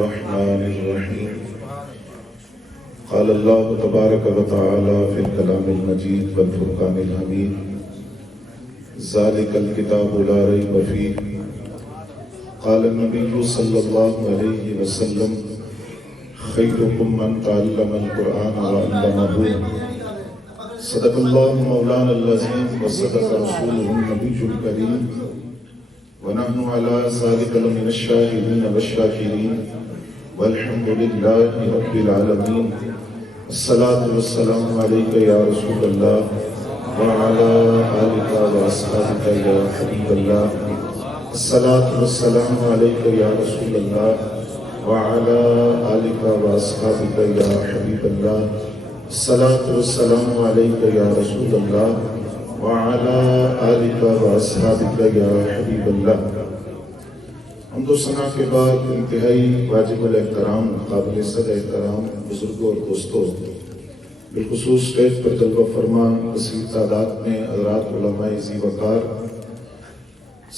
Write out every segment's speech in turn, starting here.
الرحمن الرحيم قال الله تبارك وتعالى في الكلام المجيد والفرقان الحميد ذلك الكتاب لا ريب فيه قال النبي صلى الله عليه وسلم خيركم من تعلم القرآن وعلمه صدق الله مولانا العظيم وصدق رسوله النبي الكريم ونحن على ذلك لمن الشاهدين والشاكرين والحمد لله رب العالمين الصلاة والسلام عليك يا رسول الله وعلى آلك وأصحابك يا حبيب الله الصلاة والسلام عليك يا رسول الله وعلى آلك وأصحابك يا حبيب الله الصلاة والسلام عليك يا رسول الله وعلى آلك وأصحابك يا حبيب الله. حمد و ثنا کے بعد انتہائی واجب الاحترام قابل صد احترام بزرگوں اور دوستوں، بالخصوص اسٹیج پر جلوہ فرما کثیر تعداد میں حضرات علماء ذی وقار،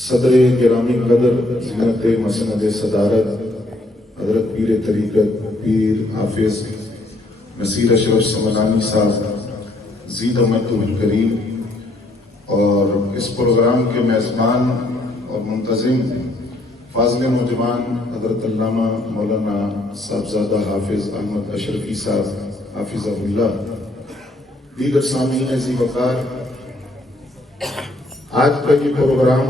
صدر گرامی قدر زینت مسند صدارت حضرت پیر طریقت پیر حافظ نصیر اشرف سمنانی صاحب ذی دمت الکریم، اور اس پروگرام کے میزبان اور منتظم فاضل نوجوان حضرت علامہ مولانا صاحبزادہ حافظ احمد اشرفی صاحب حافظہ اللہ، دیگر سامعین ذی وقار، آج کا یہ پروگرام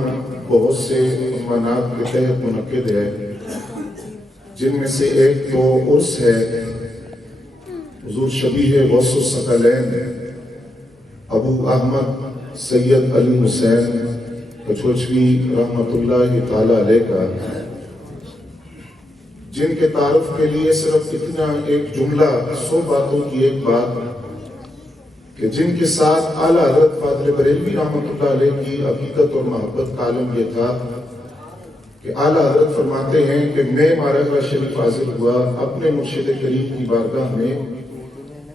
بہت سے عنوانات کے تحت منعقد ہے، جن میں سے ایک تو عرس ہے حضور شبیہ غوث الثقلین ابو احمد سید علی حسین کچھوچوی رحمت اللہ تعالی علیہ کا، جن کے تعارف کے لیے صرف اتنا ایک جملہ 100 باتوں کی ایک بات کہ جن کے ساتھ اعلیٰ حضرت فاضل بریلوی رحمت اللہ علیہ کی عقیدت اور محبت کا عالم یہ تھا کہ اعلیٰ حضرت فرماتے ہیں کہ میں مارغہ شریف حاضر ہوا اپنے مرشد کریم کی بارگاہ میں،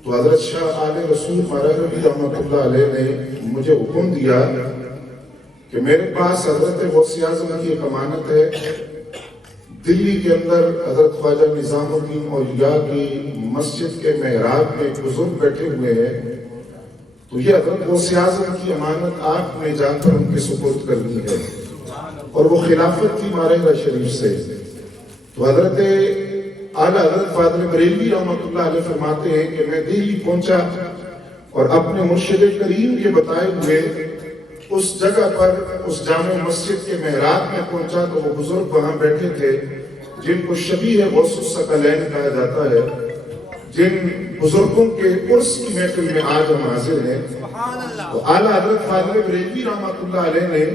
تو حضرت شاہ آل رسول مارغہ رحمت اللہ علیہ نے مجھے حکم دیا کہ میرے پاس حضرت غوث اعظم کی ایک امانت ہے، دلی کے اندر حضرت خواجہ نظام الدین اولیاء کی مسجد کے محراب میں ایک بزرگ بیٹھے ہوئے ہیں، تو یہ حضرت غوث اعظم کی امانت آپ نے جا کر ان کے سپرد کرنی ہے، اور وہ خلافت تھی مارغہ شریف سے۔ تو حضرت اعلیٰ حضرت فاضل بریلوی رحمت اللہ علیہ فرماتے ہیں کہ میں دہلی پہنچا اور اپنے مرشد کریم کے بتائے ہوئے اس جگہ پر اس جامع مسجد کے محراب میں پہنچا تو وہ بزرگ وہاں بیٹھے تھے جن کو شبیہ غوث الثقلین کہا جاتا ہے، جن بزرگوں کے عرس کی محفل میں آج ہم حاضر ہیں۔ تو اعلیٰ حضرت فاضل بریلوی رحمت اللہ علیہ نے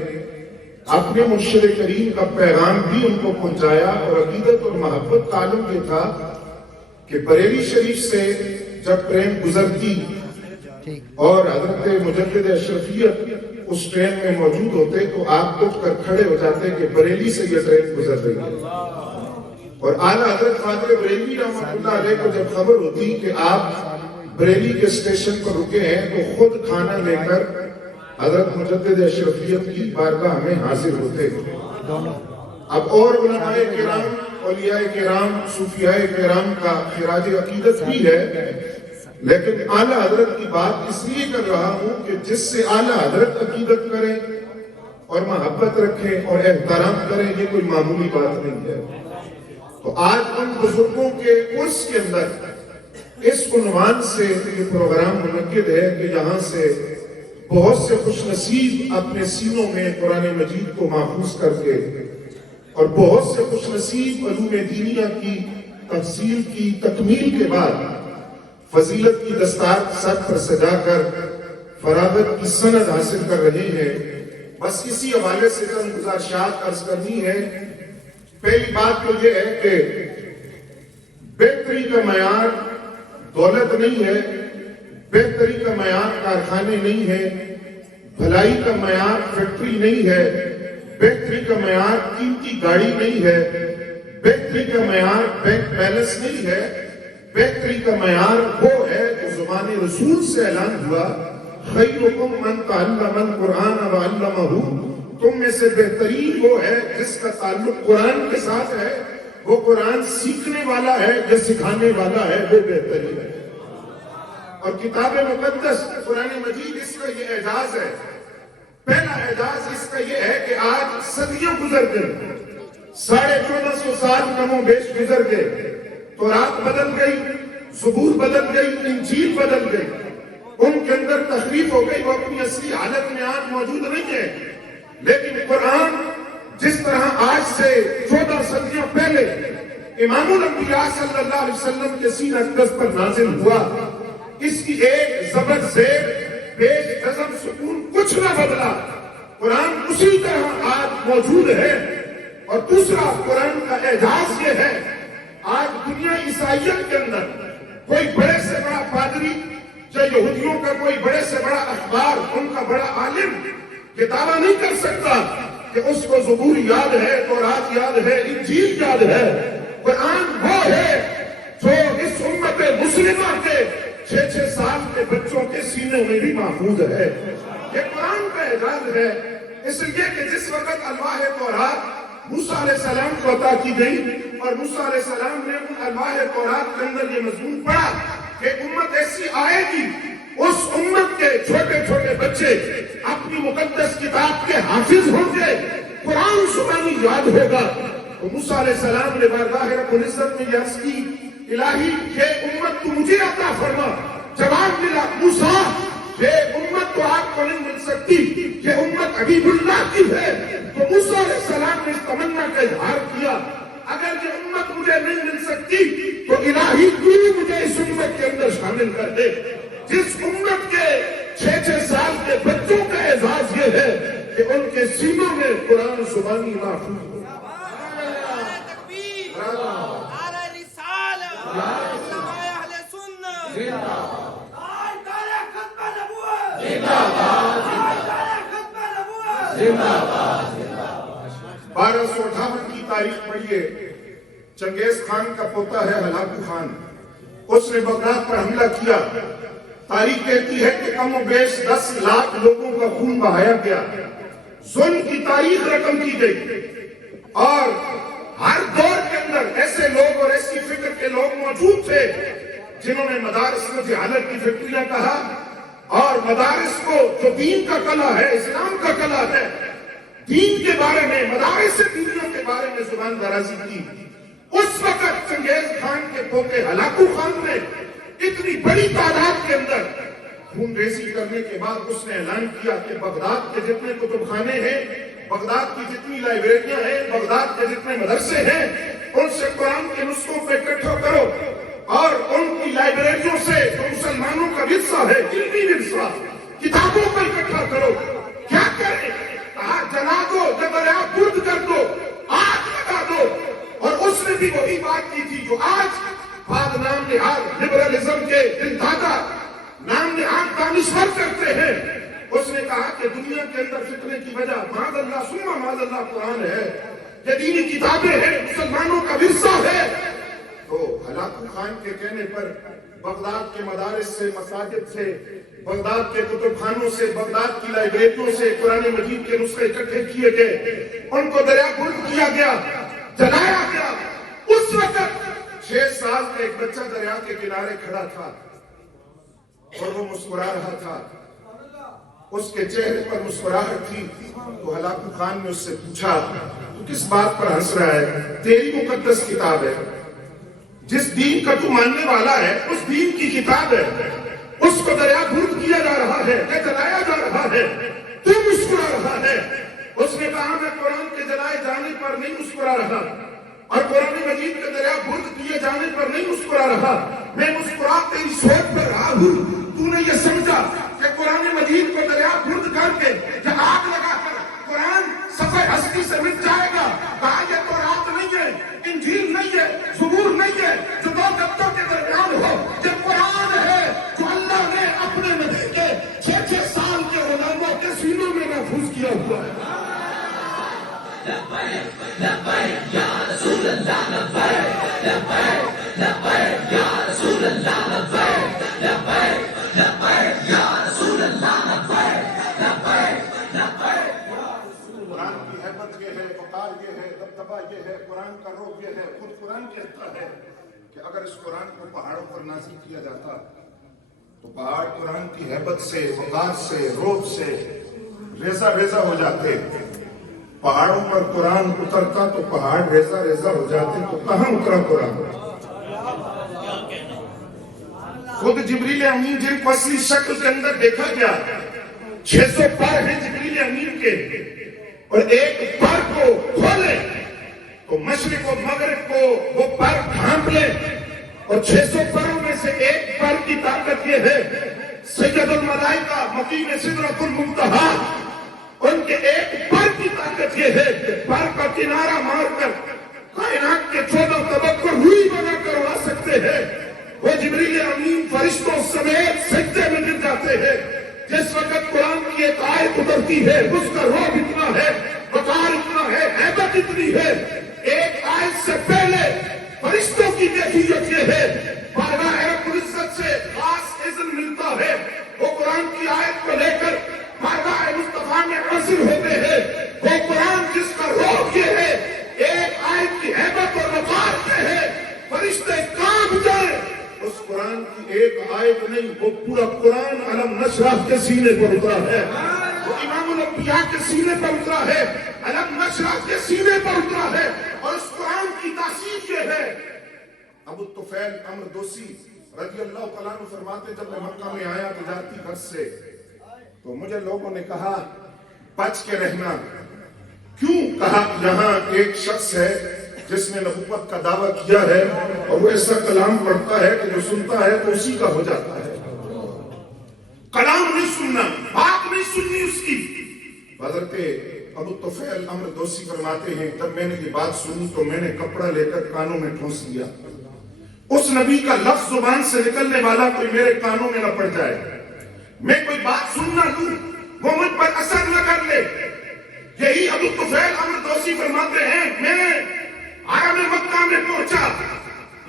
اپنے مرشد کریم کا پیغام بھی ان کو پہنچایا، اور عقیدت اور محبت کا عالم یہ تھا کہ بریلی شریف سے جب ٹرین گزرتی اور حضرت مجدد اشرفیت اس ٹرین میں موجود ہوتے تو آپ اٹھ کر کھڑے ہو جاتے کہ بریلی سے یہ ٹرین گزر رہی ہے، اور اعلیٰ حضرت فاضل بریلوی رحمت اللہ علیہ کو جب خبر ہوتی کہ آپ بریلی کے اسٹیشن پر رکے ہیں تو خود کھانا لے کر حضرت مجدد اشرفیت کی بارگاہ میں حاضر ہوتے۔ اب اور علماء کرام، اولیاء کرام، صوفیاء کرام کا خراج عقیدت بھی ہے، لیکن اعلیٰ حضرت کی بات اس لیے کر رہا ہوں کہ جس سے اعلیٰ حضرت عقیدت کریں اور محبت رکھیں اور احترام کریں، یہ کوئی معمولی بات نہیں ہے۔ تو آج ان بزرگوں کے عرس کے اندر اس عنوان سے یہ پروگرام منعقد ہے کہ یہاں سے بہت سے خوش نصیب اپنے سینوں میں قرآن مجید کو محفوظ کر کے اور بہت سے خوش نصیب علوم دینیہ کی تحصیل کی تکمیل کے بعد فضیلت کی دستار سر پر سجا کر فراغت کی سند حاصل کر رہے ہیں۔ بس اسی حوالے سے چند گزارشات عرض کرنی ہے۔ پہلی بات تو یہ ہے کہ بہتری کا معیار دولت نہیں ہے، بہتری کا معیار کارخانے نہیں ہے، بھلائی کا معیار فیکٹری نہیں ہے، بہتری کا معیار قیمتی گاڑی نہیں ہے، بہتری کا معیار بینک بیلنس نہیں ہے، بہتری کا معیار وہ ہے جو زبان رسول سے اعلان ہوا، خیرکم من تعلم القرآن وعلمہ، تم میں سے بہترین وہ ہے جس کا تعلق قرآن کے ساتھ ہے وہ قرآن سیکھنے والا ہے یا سکھانے والا ہے وہ بہترین ہے. اور کتاب مقدس قرآن مجید اس کا یہ اعجاز ہے. پہلا اعجاز اس کا یہ ہے کہ آج صدیوں گزر گئے, 1450 سال کم و بیش گزر گئے, تورات بدل گئی, زبور بدل گئی, انجیل بدل گئی, ان کے اندر تحریف ہو گئی, وہ اپنی اصلی حالت میں آج موجود نہیں ہے. لیکن قرآن جس طرح آج سے 14 صدیوں پہلے امام الانبیاء صلی اللہ علیہ وسلم کے سینہ اقدس پر نازل ہوا, اس کی ایک زبر زیر بیش جزم سکون کچھ نہ بدلا. قرآن اسی طرح آج موجود ہے. اور دوسرا قرآن کا اعجاز یہ ہے, آج دنیا عیسائیت کے اندر کوئی بڑے سے بڑا پادری یا یہودیوں کا کوئی بڑے سے بڑا اخبار, ان کا بڑا عالم یہ دعویٰ نہیں کر سکتا کہ اس کو زبور یاد ہے, تورات یاد ہے, انجیل یاد ہے. قرآن وہ ہے جو اس امت مسلمہ کے 6 سال کے بچوں کے سینے میں بھی محفوظ ہے. یہ قرآن کا اعجاز ہے. اس لیے کہ جس وقت الواح تورات موسیٰ علیہ السلام کو عطا کی گئی اور موسیٰ علیہ السلام نے ان الواح تورات کے اندر یہ مضمون پڑھا کہ امت ایسی آئے گی, اس امت کے چھوٹے چھوٹے بچے اپنی مقدس کتاب کے حافظ ہوں گے, قرآن زبانی یاد ہوگا. تو موسیٰ علیہ السلام نے بارگاہ رب العزت میں یہ عرض کی, الہی یہ امت تو مجھے عطا فرما. جواب ملا, موسیٰ یہ امت تو آپ کو نہیں مل سکتی, یہ امت حبیب اللہ کی ہے. تو موسیٰ علیہ السلام نے اس تمنا کا اظہار کیا, اگر یہ امت مجھے نہیں مل سکتی تو الہی تو مجھے اس امت کے اندر شامل کر دے. جس امت کے 6 سال کے بچوں کا اعزاز یہ ہے کہ ان کے سینوں میں قرآن زبانی محفوظ ہو. بارہ سو 58 کی تاریخ پڑھیے. چنگیز خان کا پوتا ہے ہلاکو خان, اس نے بغداد پر حملہ کیا. تاریخ کہتی ہے کہ کم و بیش 10 لاکھ لوگوں کا خون بہایا گیا. ظلم کی تاریخ رقم کی گئی اور ہر دور کے اندر ایسے لوگ اور ایسی فکر کے لوگ موجود تھے جنہوں نے مدارس کو جہالت کی فیکٹریاں کہا اور مدارس کو جو دین کا کلا ہے, اسلام کا کلا ہے, دین کے بارے میں, مدارس دینیوں کے بارے میں زبان درازی کی. اس وقت چنگیز خان کے پوتے ہلاکو خان نے اتنی بڑی تعداد کے اندر خون ریزی کرنے کے بعد اس نے اعلان کیا کہ بغداد کے جتنے کتب خانے ہیں, بغداد کی جتنی لائبریریاں ہیں, بغداد کے جتنے مدرسے ہیں, ان سے قرآن کے نسخوں پہ اکٹھا کرو اور ان کی لائبریریوں سے جو مسلمانوں کا ورثہ ہے, علمی ورثہ, کتابوں کو اکٹھا کرو. کیا کریں؟ کہا جلا دو, دریا برد کر دو, آگ لگا دو. اور اس نے بھی وہی بات کی تھی جو آج بعد نام نہاد لبرلزم کے دل دادا نام نہاد دانشور کرتے ہیں. اس نے کہا کہ دنیا کے اندر فتنے کی وجہ معاذ اللہ ثم معاذ اللہ قرآن ہے, یہ دینی کتابیں ہیں, مسلمانوں کا ورثہ ہے. تو ہلاکو خان کے کہنے پر بغداد کے مدارس سے, مساجد سے, بغداد کے کتب خانوں سے, بغداد کی لائبریریوں سے قرآن مجید کے نسخے اکٹھے کیے گئے, ان کو دریا برد کیا گیا, جلایا گیا. اس وقت 6 سال کا ایک بچہ دریا کے کنارے کھڑا تھا اور وہ مسکرا رہا تھا, اس کے چہرے پر مسکراہٹ تھی. تو ہلاکو خان نے اس سے پوچھا, تو کس بات پر ہنس رہا ہے؟ تیری مقدس کتاب ہے, جس دین کا تو ماننے والا ہے اس دین کی کتاب ہے, اس کو دریا برد کیا جا رہا ہے, جلایا جا رہا ہے, تو مسکرا رہا ہے. اس نے کہا میں قرآن کے جلائے جانے پر نہیں مسکرا رہا اور قرآن مجید کے دریا برد کیے جانے پر نہیں مسکرا رہا, میں مسکرا تیری سوچ پر رہا ہوں. تو نے یہ سمجھا کہ قرآن مجید کو دریا برد کر کے یا آگ لگا کر قرآن صفحہ ہستی سے مٹ جائے گا. کہا یہ تورات نہیں ہے, انجیل نہیں ہے, زبور نہیں ہے جو 2 گتوں کے درمیان ہو, یہ قرآن ہے جو اللہ نے اپنے نبی کے 6 سال کے علماء کے سینوں میں محفوظ کیا ہوا ہے. لبیک لبیک یا رسول اللہ, لبیک لبیک لبیک یا رسول اللہ, لبیک لبیک لبیک یا رسول اللہ, لبیک لبیک لبیک. قرآن کی حیبت یہ ہے, وقار یہ ہے, دبدبہ مرتبہ یہ ہے، قرآن کا روب یہ ہے، خود قرآن کہتا ہے کہ اگر اس قرآن کو پہاڑوں پر نازل کیا جاتا تو پہاڑ قرآن کی ہیبت سے، وقار سے، روب سے ریزہ ریزہ ہو جاتے۔ پہاڑوں پر قرآن اترتا تو پہاڑ ریزہ ریزہ ہو جاتے، تو کہاں اترا قرآن؟ خود جبریل امین جن کو اصلی شکل کے اندر دیکھا گیا، 600 پر ہیں جبریل امین کے، اور ایک پر کو کھولے تو مشرق و مغرب کو وہ پر ڈھانپ لے، اور 600 پروں میں سے ایک پر کی طاقت یہ ہے، سید الملائکہ مقیم سدرۃ المنتہا، ان کے ایک پر کی طاقت یہ ہے کہ پر کا کنارہ مار کر کائنات کے 14 طبق کو روئی بنا کر اڑا سکتے ہیں۔ وہ جبریل امین فرشتوں سمیت سجدے میں گر جاتے ہیں جس وقت قرآن کی ایک آیت اترتی ہے، اس کا روب اتنا ہے، وقار اتنا ہے، ہیبت اتنی ہے۔ ایک آیت سے پہلے فرشتوں کی کیفیت یہ ہے، بارگاہ رب العزت سے خاص اذن ملتا ہے، وہ قرآن کی آیت کو لے کر بارگاہ مصطفیٰ میں حاضر ہوتے ہیں۔ وہ قرآن جس کا روب یہ ہے، ایک آیت کی ہیبت اور وقار یہ ہے، فرشتے کانپ جائیں۔ اس قرآن کی ایک آیت نہیں، وہ پورا قرآن علم نشرح کے سینے پر اترا ہے، وہ امام الانبیاء کے سینے پر اترا ہے، علم نشرح کے سینے پر اترا ہے، اور اس قرآن کی تاثیر یہ ہے۔ ابو طفیل عمرو دوسی رضی اللہ تعالیٰ عنہ فرماتے، جب میں مکہ میں آیا تجارتی غرض سے تو مجھے لوگوں نے کہا بچ کے رہنا۔ کیوں؟ کہا یہاں ایک شخص ہے جس نے نبوت کا دعویٰ کیا ہے، اور وہ ایسا کلام پڑھتا ہے کہ جو سنتا ہے تو اسی کا ہو جاتا ہے۔ کلام نہیں سننا، بات نہیں سننی اس کی۔ حضرت ابو طفیل عمرو دوسی فرماتے ہیں، جب میں نے یہ بات سنی تو میں نے کپڑا لے کر کانوں میں ٹھونس لیا، اس نبی کا لفظ زبان سے نکلنے والا کوئی میرے کانوں میں نہ پڑ جائے، میں کوئی بات سننا لوں وہ مجھ پر اثر نہ کر لے۔ یہی ابو طفیل عمرو دوسی فرماتے ہیں، میں حرم مکہ میں پہنچا،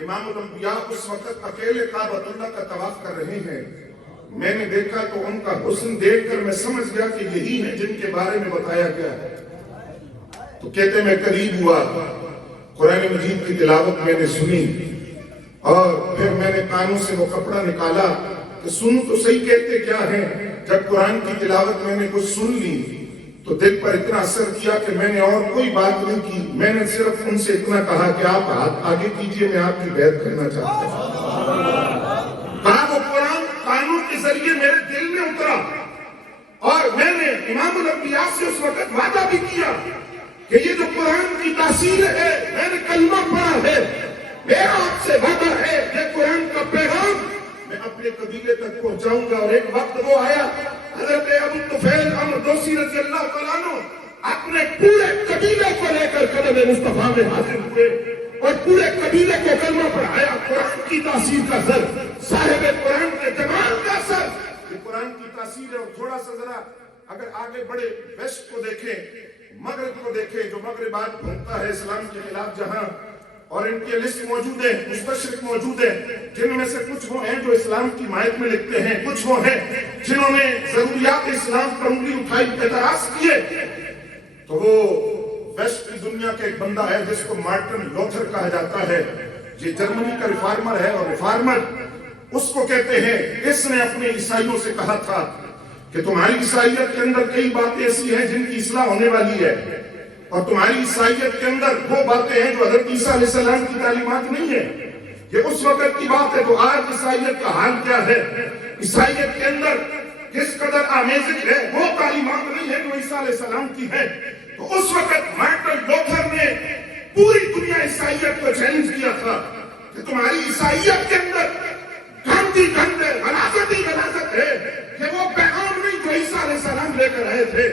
امام الانبیاء اس وقت اکیلے کعبۃ اللہ کا طواف کر رہے ہیں، میں نے دیکھا تو ان کا حسن دیکھ کر میں سمجھ گیا کہ یہی ہیں جن کے بارے میں بتایا گیا ہے۔ تو کہتے میں قریب ہوا، قرآن مجید کی تلاوت میں نے سنی، اور پھر میں نے کانوں سے وہ کپڑا نکالا کہ سنوں تو صحیح کہتے کیا ہیں۔ جب قرآن کی تلاوت میں نے کچھ سن لی تو دل پر اتنا اثر کیا کہ میں نے اور کوئی بات نہیں کی، میں نے صرف ان سے اتنا کہا کہ آپ ہاتھ آگے کیجئے، میں آپ کی بیعت کرنا چاہتا ہوں۔ کہا وہ قرآن کانوں کے ذریعے میرے دل میں اترا، اور میں نے امام الانبیاء سے اس وقت وعدہ بھی کیا کہ یہ جو قرآن کی تاثیر ہے، میں نے کلمہ پڑھا ہے، میرا آپ سے وعدہ ہے یہ قرآن کا پیغام میں اپنے قبیلے تک پہنچاؤں گا۔ اور ایک وقت وہ آیا، حضرت ابو طفیل عمرو دوسی رضی اللہ تعالیٰ عنہ اپنے پورے قبیلے کو لے کر قدم مصطفیٰ میں حاضر ہوئے، اور پورے قبیلے کو کلمہ پڑھایا۔ قرآن کی تاثیر کا اثر، صاحب قرآن کے جمال کا اثر، یہ قرآن کی تاثیر ہے۔ اور تھوڑا سا ذرا اگر آگے بڑے ویسٹ کو دیکھیں، مغرب کو دیکھیں، جو مغرب آج گھومتا ہے اسلام کے خلاف، جہاں اور ان کے لسٹ موجود ہیں، مستشرق موجود ہیں، جن میں سے کچھ وہ ہیں جو اسلام کی مائت میں لکھتے ہیں، کچھ وہ ہیں جنہوں نے ضروریات اسلام پر انگلی اٹھائی، اعتراض کیے۔ تو وہ ویسٹ کی دنیا کا ایک بندہ ہے جس کو مارٹن لوتھر کہا جاتا ہے، یہ جرمنی کا ریفارمر ہے، اور ریفارمر اس کو کہتے ہیں، اس نے اپنے عیسائیوں سے کہا تھا کہ تمہاری عیسائیت کے اندر کئی باتیں ایسی ہیں جن کی اصلاح ہونے والی ہے، اور تمہاری عیسائیت کے اندر وہ باتیں ہیں جو حضرت عیسیٰ علیہ السلام کی تعلیمات نہیں ہیں۔ یہ اس وقت کی بات ہے۔ تو آج عیسائیت کا حال کیا ہے؟ عیسائیت کے اندر کس قدر آمیزش ہے، وہ تعلیمات نہیں ہے جو عیسیٰ علیہ السلام کی ہے۔ تو اس وقت مارٹن لوتھر نے پوری دنیا عیسائیت کو چیلنج کیا تھا کہ تمہاری عیسائیت کے اندر گندی گند ہے، غلاظت ہی غلاظت ہے، کہ وہ پیغام نہیں جو عیسیٰ علیہ السلام لے کر آئے تھے۔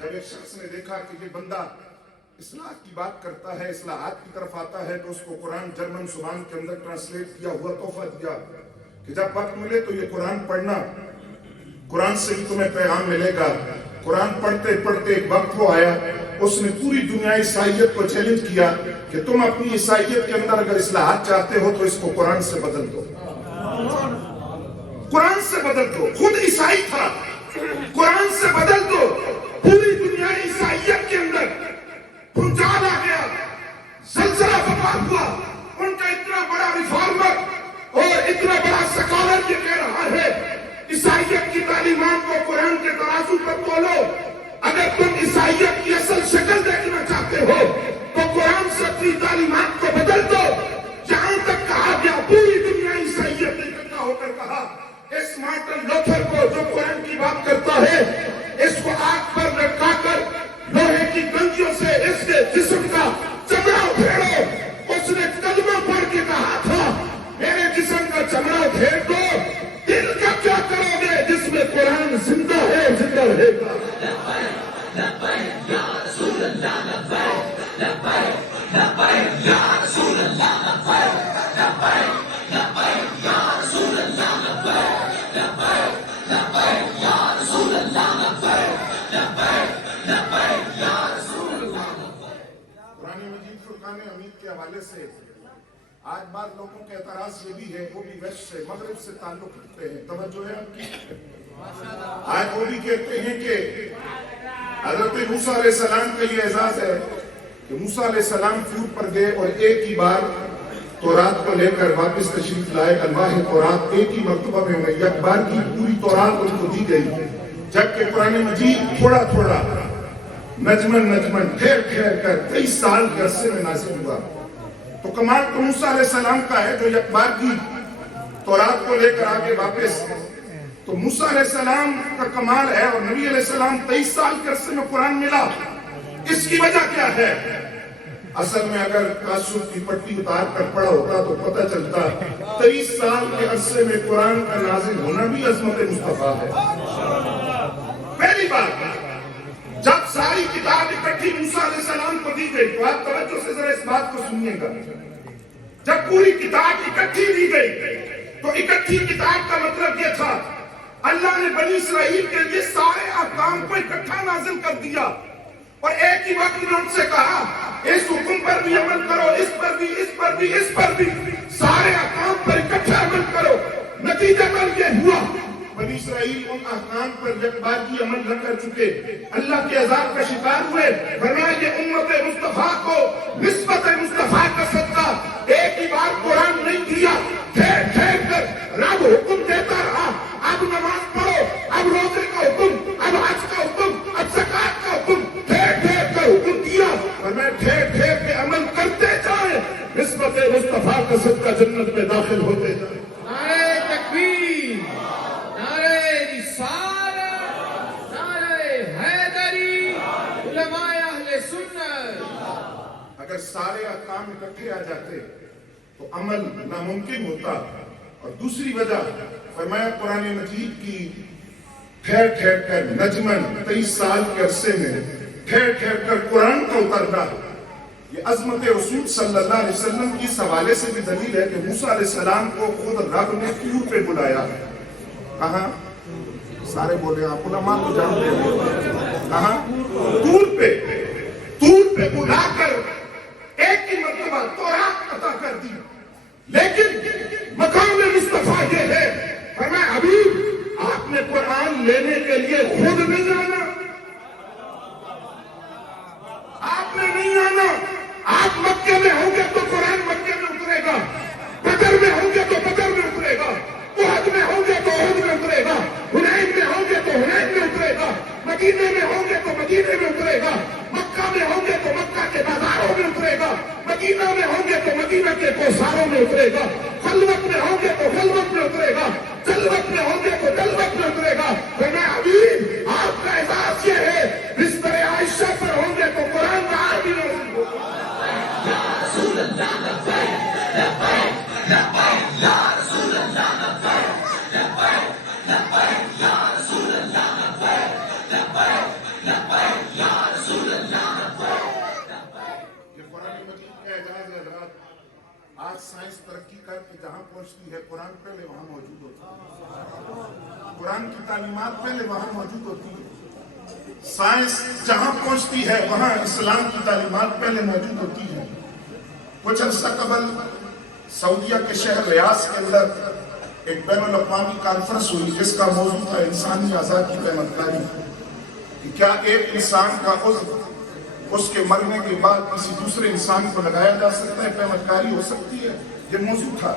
جب ایک شخص نے دیکھا کہ یہ بندہ اصلاح کی بات کرتا ہے، اصلاحات کی طرف آتا ہے، تو اس کو قرآن جرمن زبان کے اندر ٹرانسلیٹ کیا ہوا تحفہ دیا کہ جب وقت ملے تو یہ قرآن پڑھنا، قرآن سے بھی تمہیں پیغام ملے گا۔ قرآن پڑھتے پڑھتے ایک وقت وہ آیا، اس نے پوری دنیا عیسائیت کو چیلنج کیا کہ تم اپنی عیسائیت کے اندر اگر اصلاحات چاہتے ہو تو اس کو قرآن سے بدل دو، قرآن سے بدل دو۔ خود عیسائی تھا، قرآن سے بدل دو۔ پوری دنیا عیسائیت کے اندر پنجاب آ گیا، اتنا بڑا سکالر یہ کہہ رہا ہے عیسائیت کی تعلیمات کو قرآن کے ترازو پر تولو. اگر تم عیسائیت کی اصل شکل دیکھنا چاہتے ہو تو قرآن سے اپنی تعلیمات کو بدل دو. جہاں تک کہا گیا پوری دنیا عیسائیت نے اکٹھا ہو کر کہا اس مارٹن لوتھر کو جو قرآن کی بات کرتا ہے اس کو آگ پر لٹکا کر لوہے کی گنجیوں سے اس کے جسم کا چمڑا ادھیڑو. اس نے کلمہ پڑھ کے کہا تھا میرے جسم کا چمڑا ادھیڑ دو. دل کا کیا کرو گے جس میں قرآن زندہ ہے زندہ رہے گا. کے حوالے سے آج بعض لوگوں کے اعتراض یہ بھی ہے وہ بھی ویسٹ سے مغرب سے تعلق رکھتے ہیں. توجہ ہے آپ کی. آج وہ بھی کہتے ہیں کہ حضرت موسیٰ علیہ السلام کا یہ اعزاز ہے کہ موسیٰ علیہ السلام طور پر گئے اور ایک ہی بار تورات کو لے کر واپس تشریف لائے. الواح تورات ایک ہی مرتبہ میں انہیں یک بار کی پوری تورات ان کو دی گئی. جبکہ قرآن مجید تھوڑا تھوڑا نجمن ٹھہر ٹھہر کر 23 سال کے عرصے میں نازل ہوا. تو کمال تو موسیٰ علیہ السلام کا ہے جو یک بار کی تورات کو لے کر آگے واپس. تو موسیٰ علیہ السلام کا کمال ہے اور نبی علیہ السلام 23 سال کے عرصے میں قرآن ملا. اس کی وجہ کیا ہے؟ اصل میں اگر کاشف کی پٹی اتار کر پڑا ہوتا تو پتہ چلتا 23 سال کے عرصے میں قرآن کا نازل ہونا بھی عظمت مصطفیٰ ہے. پہلی بات جب ساری کتاب اکٹھی موسیٰ علیہ السلام کو دی گئی تو آپ توجہ سے ذرا اس بات کو سنیے گا. جب پوری کتاب اکٹھی دی گئی تو اکٹھی کتاب کا مطلب یہ تھا اللہ نے بنی اسرائیل کے لیے سارے احکام کو اکٹھا نازل کر دیا اور ایک ہی وقت میں ان سے کہا اس حکم پر بھی عمل کرو, اس پر بھی, اس پر بھی, اس پر بھی, سارے احکام پر اکٹھا عمل کرو. نتیجہ یہ ہوا بنی اسرائیل ان احکام پر یک بار کی عمل نہ کر چکے, اللہ کے عذاب کا شکار ہوئے. فرمایا یہ امت مصطفیٰ کو نسبت مصطفیٰ کا صدقہ ایک ہی بار قرآن نہیں دیا, ٹھہر ٹھہر کر رب حکم دیتا رہا. اب نماز پڑھو, اب روزے کا حکم, اب حج کا حکم, اب زکات کا حکم, ٹھہر ٹھہر کر حکم دیا. فرمایا ٹھہر ٹھہر کے عمل کرتے جائیں, نسبت مصطفیٰ کا صدقہ جنت میں داخل ہوتے جائیں. نعرہ تکبیر, نعرہ رسالت, نعرہ حیدری, علماء اہل سنت. اگر سارے احکام اکٹھے آ جاتے تو عمل ناممکن ہوتا. اور دوسری وجہ فرمایا قرآن مجید کی ٹھہر ٹھہر کر نجمن 23 سال کے عرصے میں ٹھہر ٹھہر کر قرآن کا اترنا یہ عظمت رسول صلی اللہ علیہ وسلم کی اس حوالے سے بھی دلیل ہے کہ موسیٰ علیہ السلام کو خود رب نے طور پہ بلایا. کہاں؟ سارے بولے آپ علماء کو جانتے ہیں. کہاں؟ طور پہ بلا کر ایک ہی مرتبہ تورات عطا کر دی. لیکن مقام مصطفیٰ یہ ہے فرمایا ابھی آپ نے قرآن لینے کے لیے خود نہیں جانا, آپ نے نہیں آنا. آپ مکے میں ہوں گے تو قرآن مکے میں اترے گا, بدر میں ہوں گے تو بدر میں اترے گا, احد میں ہوں گے تو احد میں اترے گا, حنین میں ہوں گے تو حنین میں اترے گا, مدینے میں ہوں گے تو مدینے میں اترے گا, مکہ میں ہوں گے تو مکہ کے بازاروں میں اترے گا, مدینہ میں ہوں گے تو مدینہ کے کوثاروں میں اترے گا, خلوت میں ہوں گے تو خلوت میں اترے گا, جلوت میں ہوں گے تو جلوت میں اترے گا. فرمایا حبیب آپ کا اعزاز یہ ہے بستر عائشہ پر ہوں گے تو قرآن کا عربی نازل ہوگا. یا رسول اللہ لبیک لبیک لبیک یا رسول اللہ لبیک لبیک لبیک یا رسول اللہ لبیک لبیک لبیک یا رسول اللہ لبیک. یہ قرآن مجید کا اعزاز ہے حضرات. آج سائنس ترقی کر کے جہاں پہنچتی ہے قرآن پہلے وہاں موجود ہوتا ہے, قرآن کی تعلیمات پہلے وہاں موجود ہوتی ہے. سائنس جہاں پہنچتی ہے وہاں اسلام کی تعلیمات پہلے موجود ہوتی ہے. کچھ عرصہ قبل سعودیہ کے شہر ریاض کے اندر ایک بین الاقوامی کانفرنس ہوئی جس کا موضوع تھا انسانی اعضاء کی پیمندگاری, کہ کیا ایک انسان کا عضو اس کے مرنے کے بعد کسی دوسرے انسان کو لگایا جا سکتا ہے, پیمندگاری ہو سکتی ہے. یہ موضوع تھا.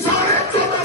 14.5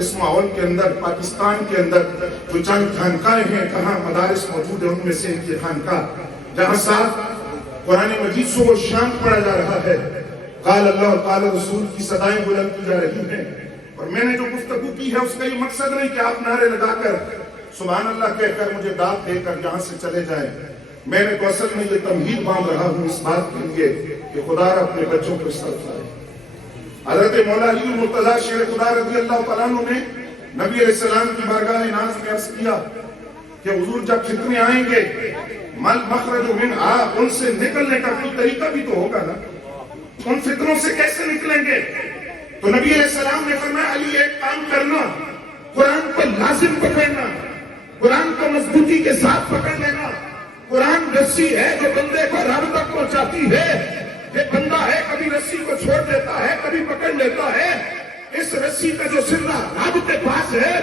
اس ماحول کے اندر پاکستان کے اندر جو چند خانقاہیں ہیں کہاں مدارس موجود ہیں ان میں سے ایک یہ خانقاہ جہاں ساتھ قرآن مجید صبح و شام پڑھا جا رہا ہے، قال اللہ اور قال رسول کی صدائیں بلند کی جا رہی ہیں، اور میں نے جو گفتگو کی ہے اس کا یہ مقصد نہیں کہ آپ نعرے لگا کر سبحان اللہ کہہ کر مجھے داد دے کر یہاں سے چلے جائیں۔ میں نے تو اصل میں یہ تمہید باندھ رہا ہوں اس بات کے لیے کہ خدا اپنے بچوں کو اس طرف لائے۔ حضرت مولا علی المرتضیٰ شیر خدا رضی اللہ تعالیٰ عنہ نے نبی علیہ السلام کی بارگاہ ناز میں عرض کیا کہ حضور جب فتنے آئیں گے مخرج من ان سے نکلنے کا کوئی طریقہ بھی تو ہوگا نا، ان فتنوں سے کیسے نکلیں گے؟ تو نبی علیہ السلام نے فرمایا علی ایک کام کرنا، قرآن کو لازم پکڑنا، قرآن کو مضبوطی کے ساتھ پکڑ لینا۔ قرآن رسی ہے جو بندے کو رب تک پہنچاتی ہے، یہ بندہ ہے کبھی رسی کو چھوڑ دیتا ہے کبھی پکڑ لیتا ہے، اس رسی کا جو سرا رب کے پاس ہے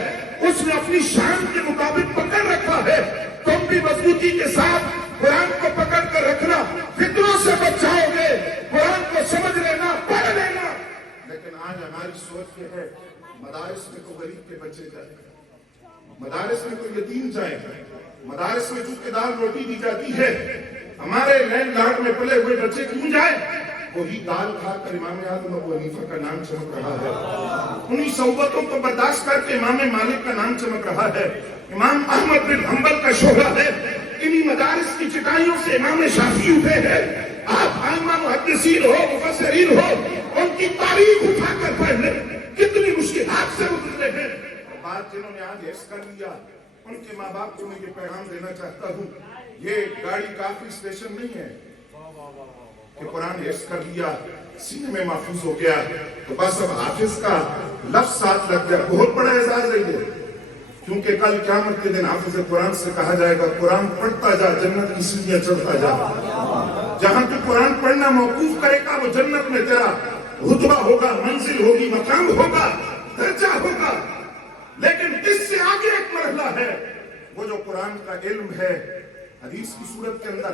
اس نے اپنی شان کے مطابق پکڑ رکھا ہے۔ تم بھی مضبوطی کے ساتھ قرآن کو پکڑ کر رکھنا، فتنوں سے بچ جاؤ گے، قرآن کو سمجھ لینا، پڑھ لینا۔ لیکن آج ہماری سوچ یہ ہے مدارس میں تو غریب کے بچے جائیں، مدارس میں تو یتیم جائیں، مدارس میں چونکہ دال روٹی دی جاتی ہے، ہمارے لینڈ لارڈ میں پلے ہوئے بچے کیوں جائیں؟ وہی دال کھا کر امام اعظم ابو حنیفہ کا نام چمک رہا ہے، انہی صحبتوں کو برداشت کر کے امام مالک کا نام چمک رہا ہے، امام احمد بن حنبل کا شہرہ ہے، انہی مدارس کی چٹائیوں سے امام شافعی اٹھے ہیں۔ آپ ائمہ محدثین ہو مفسرین ہو ان کی تاریخ اٹھا کر پڑھ لیں، کتنی مشکلات سے گزرے ہیں۔ بات جنہوں نے آج حفظ کر لیا ان کے ماں باپ کو میں یہ پیغام دینا چاہتا ہوں، یہ گاڑی کافی اسٹیشن نہیں ہے کہ قرآن حفظ کر لیا سینے میں محفوظ ہو گیا تو بس اب حافظ کا لفظ ساتھ لگ گیا، بہت بڑا اعزاز ہے یہ، کیونکہ کل قیامت کے دن حافظ قرآن سے کہا جائے گا قرآن پڑھتا جا جنت کی سیڑھیاں چڑھتا جا، جہاں تو قرآن پڑھنا موقوف کرے گا وہ جنت میں تیرا رتبہ ہوگا، منزل ہوگی، مقام ہوگا، درجہ ہوگا۔ لیکن اس سے آگے ایک مرحلہ ہے وہ جو قرآن کا علم ہے، حدیث کی صورت کے اندر،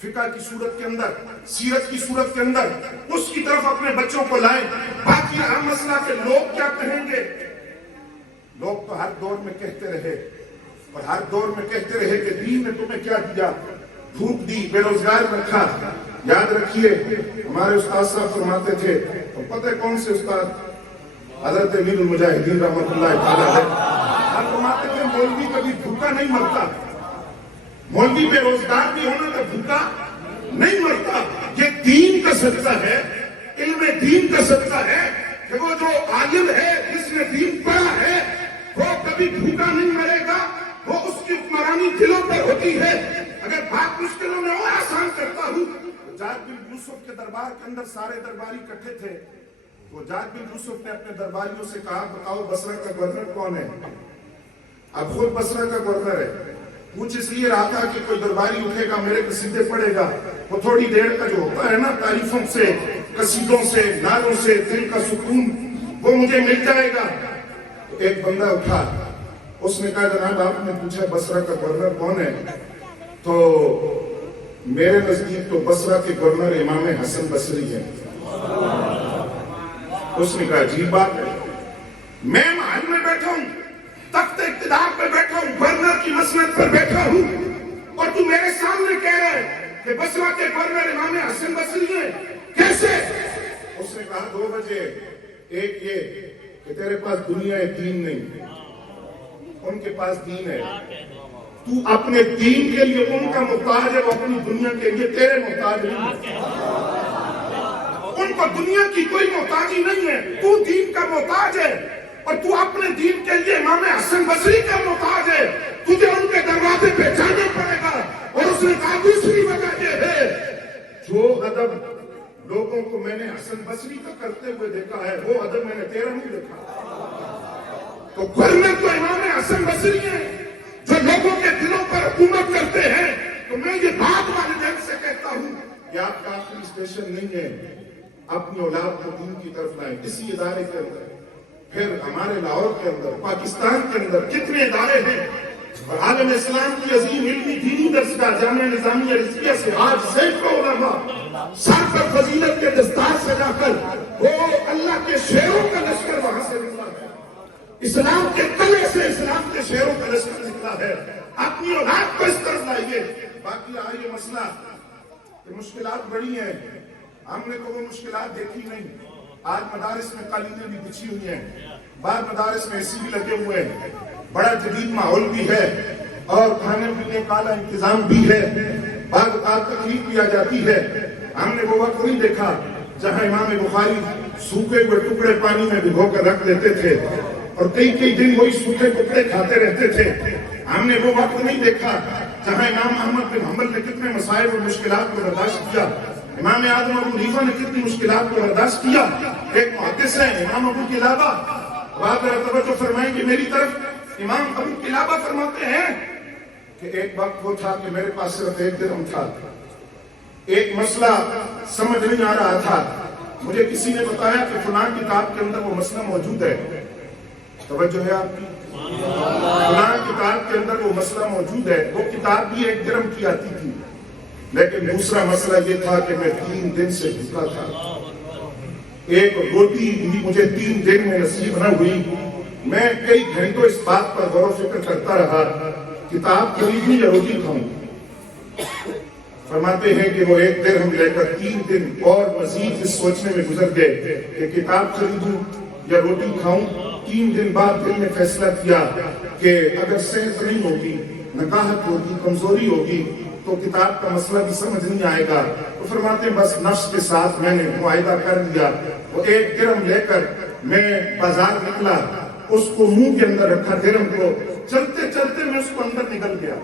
فقہ کی صورت کے اندر، سیرت کی صورت کے اندر، اس کی طرف اپنے بچوں کو لائیں۔ باقی اہم مسئلہ کہ لوگ کیا کہیں گے، لوگ تو ہر دور میں کہتے رہے اور ہر دور میں کہتے رہے کہ دین نے تمہیں کیا دیا، بھوک دی، بے روزگار رکھا۔ یاد رکھیے ہمارے استاد صاحب فرماتے تھے، تو پتہ ہے کون سے استاد، حضرت امیر المجاہدین رحمۃ اللہ تعالیٰ ہے، آپ فرماتے تھے مولوی کبھی بھوکا نہیں مرتا، مولوی بے روزگار بھی ہونا تو بھوکا نہیں مرتا۔ یہ دین کا صدقہ ہے، علم دین کا صدقہ ہے کہ وہ جو عالم ہے جس نے دین پڑھا ہے وہ کبھی بھوکا نہیں مرے گا، وہ اس کی حکمرانی دلوں پر ہوتی ہے۔ اگر بات مشکلوں میں اور آسان کرتا ہوں، جاد بن یوسف کے دربار کے اندر سارے درباری اکٹھے تھے، وہ جاد بن یوسف نے اپنے درباریوں سے کہا بتاؤ بصرہ کا گورنر کون ہے؟ اب خود بصرہ کا گورنر ہے، پوچھ اس لیے رہا تھا کہ کوئی درباری اٹھے گا میرے قصیدے پڑھے گا، وہ تھوڑی دیر کا جو ہوتا ہے نا تعریفوں سے، قصیدوں سے، نعروں سے دل کا سکون وہ مجھے مل جائے گا۔ تو ایک بندہ اٹھا، اس نے کہا جناب آپ نے پوچھا بصرہ کا گورنر کون ہے، تو میرے نزدیک تو بصرہ کے گورنر امام حسن بصری ہے۔ اس نے کہا عجیب بات ہے، میں محل میں بیٹھا ہوں، تخت اقتدار پہ بیٹھا ہوں، گورنر کی مسند پر بیٹھا ہوں، اور تو میرے سامنے کہہ رہا ہے کہ بصرہ کے گورنر امام حسن بصری ہیں، کیسے؟ اس نے کہا دو وجہ، ایک یہ کہ تیرے پاس دنیا دین نہیں، ان کے پاس دین ہے، تو اپنے دین کے لیے ان کا محتاج ہے، وہ اپنی دنیا کے لیے تیرے محتاج نہیں ہے، ان کو دنیا کی کوئی محتاجی نہیں ہے، تو دین کا محتاج ہے، اور تو اپنے دین کے لیے امام حسن بصری کا محتاج ہے، تجھے ان کے دروازے پہ جانا پڑے گا۔ اور اس نے کہا دوسری وجہ یہ ہے جو ادب لوگوں کو میں نے حسن بصری کا کرتے ہوئے دیکھا ہے وہ ادب میں نے تیرا نہیں دیکھا۔ تو گورنر تو امام حسن بصری ہیں جو لوگوں کے دلوں پر حکومت کرتے ہیں۔ تو میں یہ بات والدین سے کہتا ہوں کہ آپ کا آخری اسٹیشن نہیں ہے، اپنی اولاد کو دین کی طرف لائیں، اسی ادارے کے اندر، پھر ہمارے لاہور کے اندر، پاکستان کے اندر کتنے ادارے ہیں، عالم اسلام کی عظیم علمی دینی درسگاہ جامعہ نظامیہ رضویہ سے آج سینکڑوں علماء سر پر فضیلت کے دستار سجا کر وہ اللہ کے شیروں کا لشکر وہاں سے نکلا ہے۔ اسلام کے قلعے سے اسلام کے شہروں کا لشکر نکلا ہے. اپنی اولاد کو اس طرف لائیے. باقی رہا یہ مسئلہ کہ مشکلات بڑی ہیں. ہم نے تو وہ مشکلات دیکھی نہیں. آج مدارس میں قالینیں بھی بچھی ہوئی ہیں, بعض مدارس میں AC بھی لگے ہوئے ہیں, بڑا جدید ماحول بھی ہے اور کھانے پینے کا اعلیٰ انتظام بھی ہے. بعض اوقات تکلیف بھی آ جاتی ہے. ہم نے وہ وقت نہیں دیکھا جہاں امام بخاری سوکھے ہوئے ٹکڑے پانی میں بھگو کر رکھ دیتے تھے اور کئی دن وہی سوکھے ٹکڑے کھاتے رہتے تھے. ہم نے وہ وقت نہیں دیکھا جہاں امام احمد بن حنبل نے کتنے مسائل اور مشکلات کو برداشت کیا, امام اعظم ابو حنیفہ نے کتنی مشکلات کو برداشت کیا. ایک محدث ہے امام ابو قلابہ, آپ ذرا توجہ فرمائیں کہ میری طرف. امام ابو قلابہ فرماتے ہیں کہ ایک وقت وہ تھا کہ میرے پاس صرف ایک درہم تھا, ایک مسئلہ سمجھ نہیں آ رہا تھا, مجھے کسی نے بتایا کہ فلاں کتاب کے اندر وہ مسئلہ موجود ہے. توجہ ہے آپ کی؟ فلاں کتاب کے اندر وہ مسئلہ موجود ہے. وہ کتاب بھی ایک درہم کی آتی تھی, لیکن دوسرا مسئلہ یہ تھا کہ میں 3 دن سے بھوکا تھا, ایک روٹی بھی مجھے 3 دن میں نصیب نہ ہوئی. میں کئی گھنٹوں اس بات پر غور و فکر کرتا رہا, کتاب خریدوں یا روٹی کھاؤں. فرماتے ہیں کہ وہ 1 درہم لے کر 3 دن اور مزید اس سوچنے میں گزر گئے کہ کتاب خریدوں یا روٹی کھاؤں. 3 دن بعد دل نے فیصلہ کیا کہ اگر صحت نہیں ہوگی, نکاحت ہوگی, کمزوری ہوگی تو کتاب کا مسئلہ بھی سمجھ نہیں آئے گا. تو فرماتے ہیں بس نفس کے ساتھ میں نے معاہدہ کر لیا. وہ 1 درہم لے کر میں بازار نکلا, اس کو منہ کے اندر رکھا درہم کو, چلتے چلتے میں اس کو اندر نکل گیا.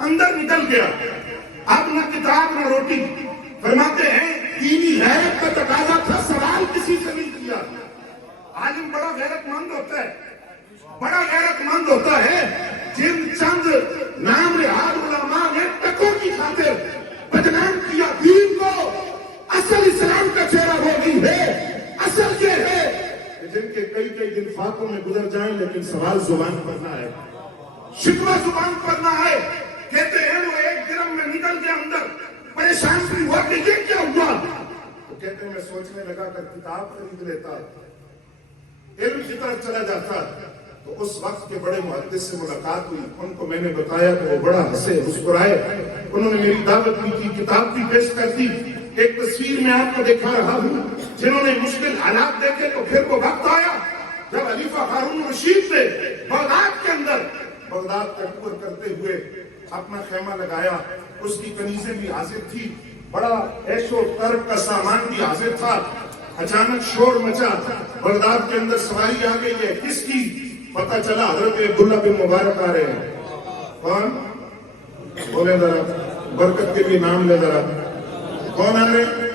اب نہ کتاب نہ روٹی. فرماتے ہیں دینی غیرت کا تقاضا تھا, سوال کسی سے نہیں کیا. عالم بڑا غیرت مند ہوتا ہے, جن چند نام نہاد علماء نے ٹکوں کی خاطر بدنام کیا دین کو. اصل اسلام کا چہرہ وہ نہیں ہے. اصل یہ ہے جن کے کئی دن فاتوں میں گزر جائیں لیکن سوال زبان پر نہ ہے, شکوہ زبان پر نہ ہے. کہتے ہیں وہ 1 درہم میں نکل گیا اندر, پریشان بھی ہوا کہ یہ کیا ہوا. تو کہتے ہیں میں سوچنے لگا کر کتاب خرید لیتا, علم کی طرف چلا جاتا. تو اس وقت کے بڑے محدث سے ملاقات ہوئی, ان کو میں نے بتایا کہ وہ بڑا ہنسے مسکرائے. انہوں نے میری دعوت بھی کی, کتاب بھی پیش کر دی. ایک تصویر میں آپ کو دکھا رہا ہوں, جنہوں نے مشکل حالات دیکھے تو پھر وہ وقت آیا جب خلیفہ ہارون رشید نے بغداد کے اندر بغداد کا ٹور کرتے ہوئے اپنا خیمہ لگایا. اس کی کنیزیں بھی حاضر تھی, بڑا عیش و طرب کا سامان بھی حاضر تھا. اچانک شور مچا, بغداد کے اندر سواری آ گئی ہے. کس کی؟ پتہ چلا حضرت عبداللہ بن مبارک آ رہے ہیں. کون؟ بولے ذرا, برکت کے لیے نام لے ذرا. کون آ رہے ہیں؟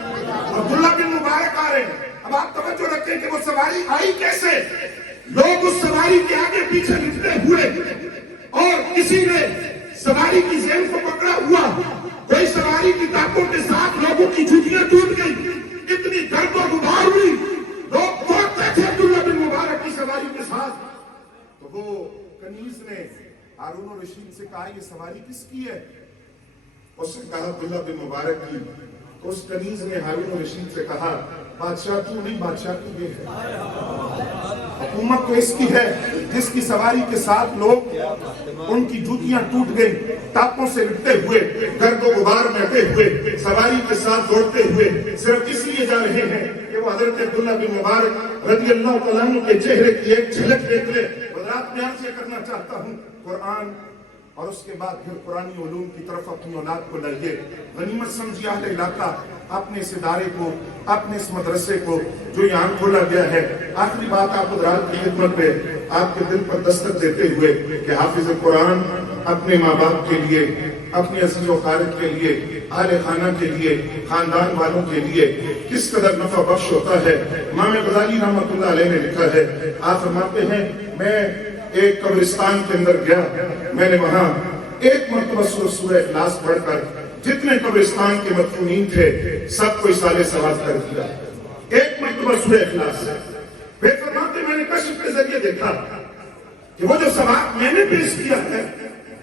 عبداللہ بن مبارک آ رہے ہیں. اب آپ توجہ رکھیں کہ وہ سواری آئی کیسے. لوگ اس سواری کے آگے پیچھے نکلے ہوئے اور کسی نے سواری کی زین کو پکڑا ہوا. کوئی سواری کی ٹاپوں کے ساتھ لوگوں کی جھوٹیاں ٹوٹ گئی, اتنی گرد و غبار ہوئی, لوگ دوڑتے تھے عبداللہ بن مبارک کی سواری کے ساتھ. تو وہ کنیز نے ہارون رشید سے کہا یہ سواری کس کی ہے؟ اس نے کہا عبداللہ بن مبارک کی. تو اس کنیز نے ہارون رشید سے کہا بادشاہ تو نہیں, بادشاہ تو یہ ہے, حکومت تو اس کی ہے جس کی سواری کے ساتھ لوگ ان کی جوتیاں ٹوٹ گئی, ٹاپوں سے لپٹے ہوئے, گرد و غبار میں ہوئے, سواری کے ساتھ دوڑتے ہوئے صرف اس لیے جا رہے ہیں کہ وہ حضرت عبداللہ بن مبارک رضی اللہ تعالیٰ عنہ کے چہرے کی ایک جھلک دیکھ لے. حضرات میں آپ سے کرنا چاہتا ہوں, قرآن اور اس کے بعد پھر قرآنی علوم کی طرف اپنی اولاد کو لائیے. غنیمت سمجھیے اہل علاقہ اپنے اس ادارے کو, اپنے اس مدرسے کو جو یہاں کھولا گیا ہے. آخری بات آپ حضرات کی خدمت میں آپ کے دل پر دستک دیتے ہوئے کہ حافظ قرآن اپنے ماں باپ کے لیے, اپنے عزیز و اقارب کے لیے, اہل خانہ کے لیے, خاندان والوں کے لیے کس قدر نفع بخش ہوتا ہے. امام غزالی رحمۃ اللہ علیہ نے لکھا ہے, آپ فرماتے ہیں میں ایک قبرستان کے اندر گیا, میں نے وہاں ایک مرتبہ سورہ اخلاص پڑھ کر جتنے قبرستان کے مدفونین تھے سب کو اصالے ثواب کر دیا. ایک مرتبہ سورہ اخلاص. پھر فرماتے میں نے کشف کے ذریعے دیکھا کہ وہ جو ثواب میں نے پیش کیا ہے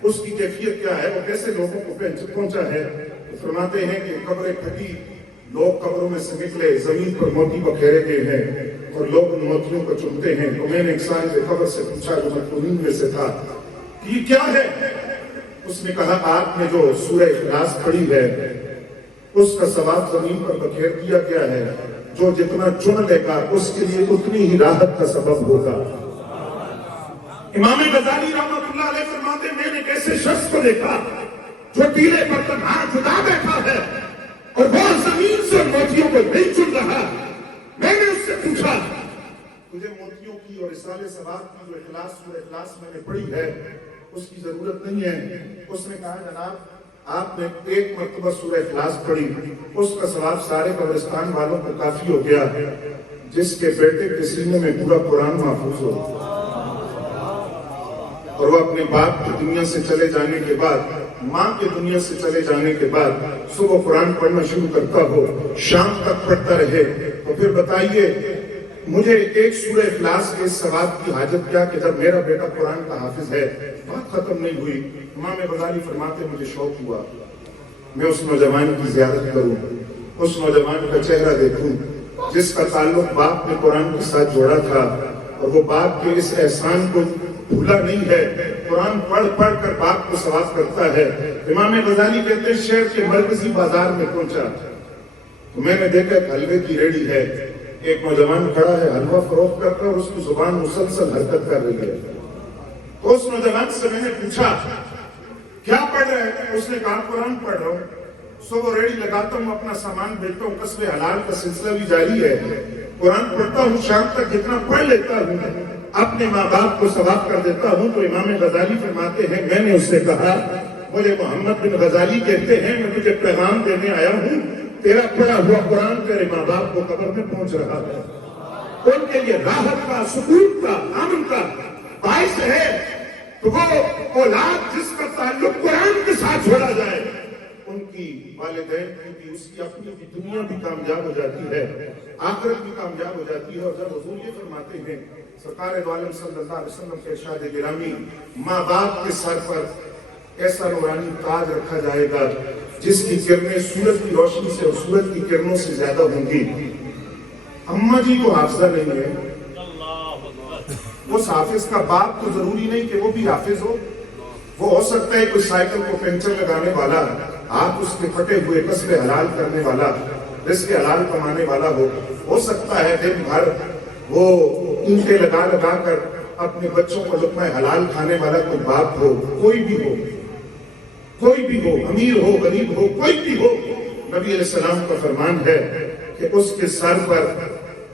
اس کی کیفیت کیا ہے, وہ کیسے لوگوں کو پہنچا ہے. فرماتے ہیں کہ قبریں پھٹی, لوگ قبروں میں سے نکلے, زمین پر موتی بکھیرے گئے ہیں, اور لوگ ان موتیوں کو چنتے ہیں. تو میں نے ایک صاحب قبر سے پوچھا جو مدفونین میں سے تھا کہ یہ کیا ہے؟ اس نے کہا آپ نے جو سورہ اخلاص پڑھی ہے اس کا ثواب زمین پر بکھیر دیا گیا ہے. جو جتنا چن لے گا اس کے لیے اتنی ہی راحت کا سبب ہوگا. امام غزالی رحمۃ اللہ علیہ فرماتے ہیں میں نے ایک ایسے شخص کو دیکھا جو ٹیلے پر تنہا جدا بیٹھا ہے اور وہ زمین سے موتیوں کو نہیں چن رہا. میں نے اس سے پوچھا تجھے موتیوں کی اور رسالے ثواب کی جو اخلاص سورہ اخلاص میں نے پڑھی ہے اس کی ضرورت نہیں ہے. اس نے کہا جناب آپ نے ایک مرتبہ سورہ اخلاص پڑھی اس کا ثواب سارے قبرستان والوں کو کافی ہو گیا جس کے بیٹے کے سینے میں پورا قرآن محفوظ ہو اور وہ اپنے باپ کی دنیا سے چلے جانے کے بعد ماں کی دنیا سے چلے جانے کے بعد صبح قرآن پڑھنا شروع کرتا ہو شام تک پڑھتا رہے. تو پھر بتائیے مجھے ایک سورہ اخلاص کے ثواب کی حاجت کیا کہ جب میرا بیٹا قرآن کا حافظ ہے. بات ختم نہیں ہوئی. امام غزالی فرماتے مجھے شوق ہوا میں اس نوجوان کی زیارت کروں اس نوجوان کا چہرہ دیکھوں جس کا تعلق باپ نے قرآن کے ساتھ جوڑا تھا اور وہ باپ کے اس احسان کو بھولا نہیں ہے. قرآن پڑھ پڑھ کر باپ کو ثواب کرتا ہے. امام غزالی کہتے ہیں شہر کے مرکزی بازار میں پہنچا تو میں نے دیکھا ایک حلوے کی ریڑھی ہے. ایک نوجوان کھڑا ہے حلوہ فروخت کرتا ہے اور اس کی زبان مسلسل حرکت کر رہی ہے. تو اس نوجوان سے میں نے پوچھا کیا پڑھ رہے ہیں؟ اس نے کہا قرآن پڑھ رہا ہوں. صبح ریڑھی لگاتا ہوں اپنا سامان بیچتا ہوں کسب حلال کا سلسلہ بھی جاری ہے. قرآن پڑھتا ہوں شام تک جتنا پڑھ لیتا ہوں اپنے ماں باپ کو ثواب کر دیتا ہوں. تو امام غزالی فرماتے ہیں میں نے اس سے کہا مجھے محمد بن غزالی کہتے ہیں میں تجھے پیغام دینے آیا ہوں تیرا پڑھا ہوا قرآن تیرے ماں باپ کو قبر میں پہنچ رہا ہے. ان کے لیے راحت کا سکون کا امن کا باعث ہے. تو وہ اولاد جس کا تعلق قرآن کے ساتھ چھوڑا جائے ان کی والدین کی بھی اس کی اپنی بھی دنیا بھی کامیاب ہو جاتی ہے آخرت بھی کامیاب ہو جاتی ہے. اور جب حضور یہ فرماتے ہیں سرکار دو عالم صلی اللہ علیہ وسلم کے ارشاد گرامی ماں باپ کے سر پر ایسا نورانی تاج رکھا جائے گا جس کی کرنیں سورج کی روشنی سے اور سورج کی کرنوں سے زیادہ ہوں گی. اماں جی کو حافظہ نہیں ہے اس حافظ کا باپ تو ضروری نہیں کہ وہ بھی حافظ ہو. وہ ہو سکتا ہے کوئی سائیکل کو پنچر لگانے والا ہاتھ اس کے پھٹے ہوئے کسب حلال کرنے والا رزق حلال کمانے والا ہو سکتا ہے دن بھر وہ اینٹیں لگا لگا کر اپنے بچوں کو لقمہ حلال کھانے والا کوئی باپ ہو. کوئی بھی ہو امیر ہو غریب ہو کوئی بھی ہو نبی علیہ السلام کا فرمان ہے کہ اس کے سر پر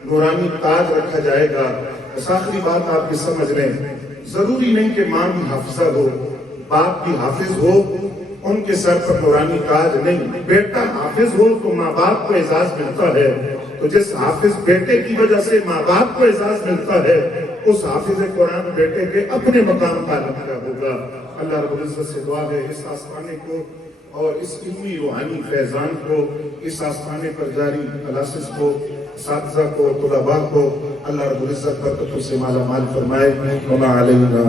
نورانی تاج رکھا جائے گا. بس آخری بات آپ کی سمجھ لیں ضروری نہیں کہ ماں بھی حافظہ ہو باپ بھی حافظ ہو ان کے سر پر نورانی تاج نہیں. بیٹا حافظ ہو تو ماں باپ کو اعزاز ملتا ہے. تو جس حافظ بیٹے کی وجہ سے ماں باپ کو اعزاز ملتا ہے اس حافظ قرآن بیٹے کے اپنے مقام کا نقطہ ہوگا. اللہ رب العزت سے دعا ہے اس آستانے کو اور اس علمی روحانی فیضان کو اس آستانے پر جاری کلاسز کو اساتذہ کو طلباء کو اللہ رب العزت برکتوں سے مالا مال فرمائے. وما علینا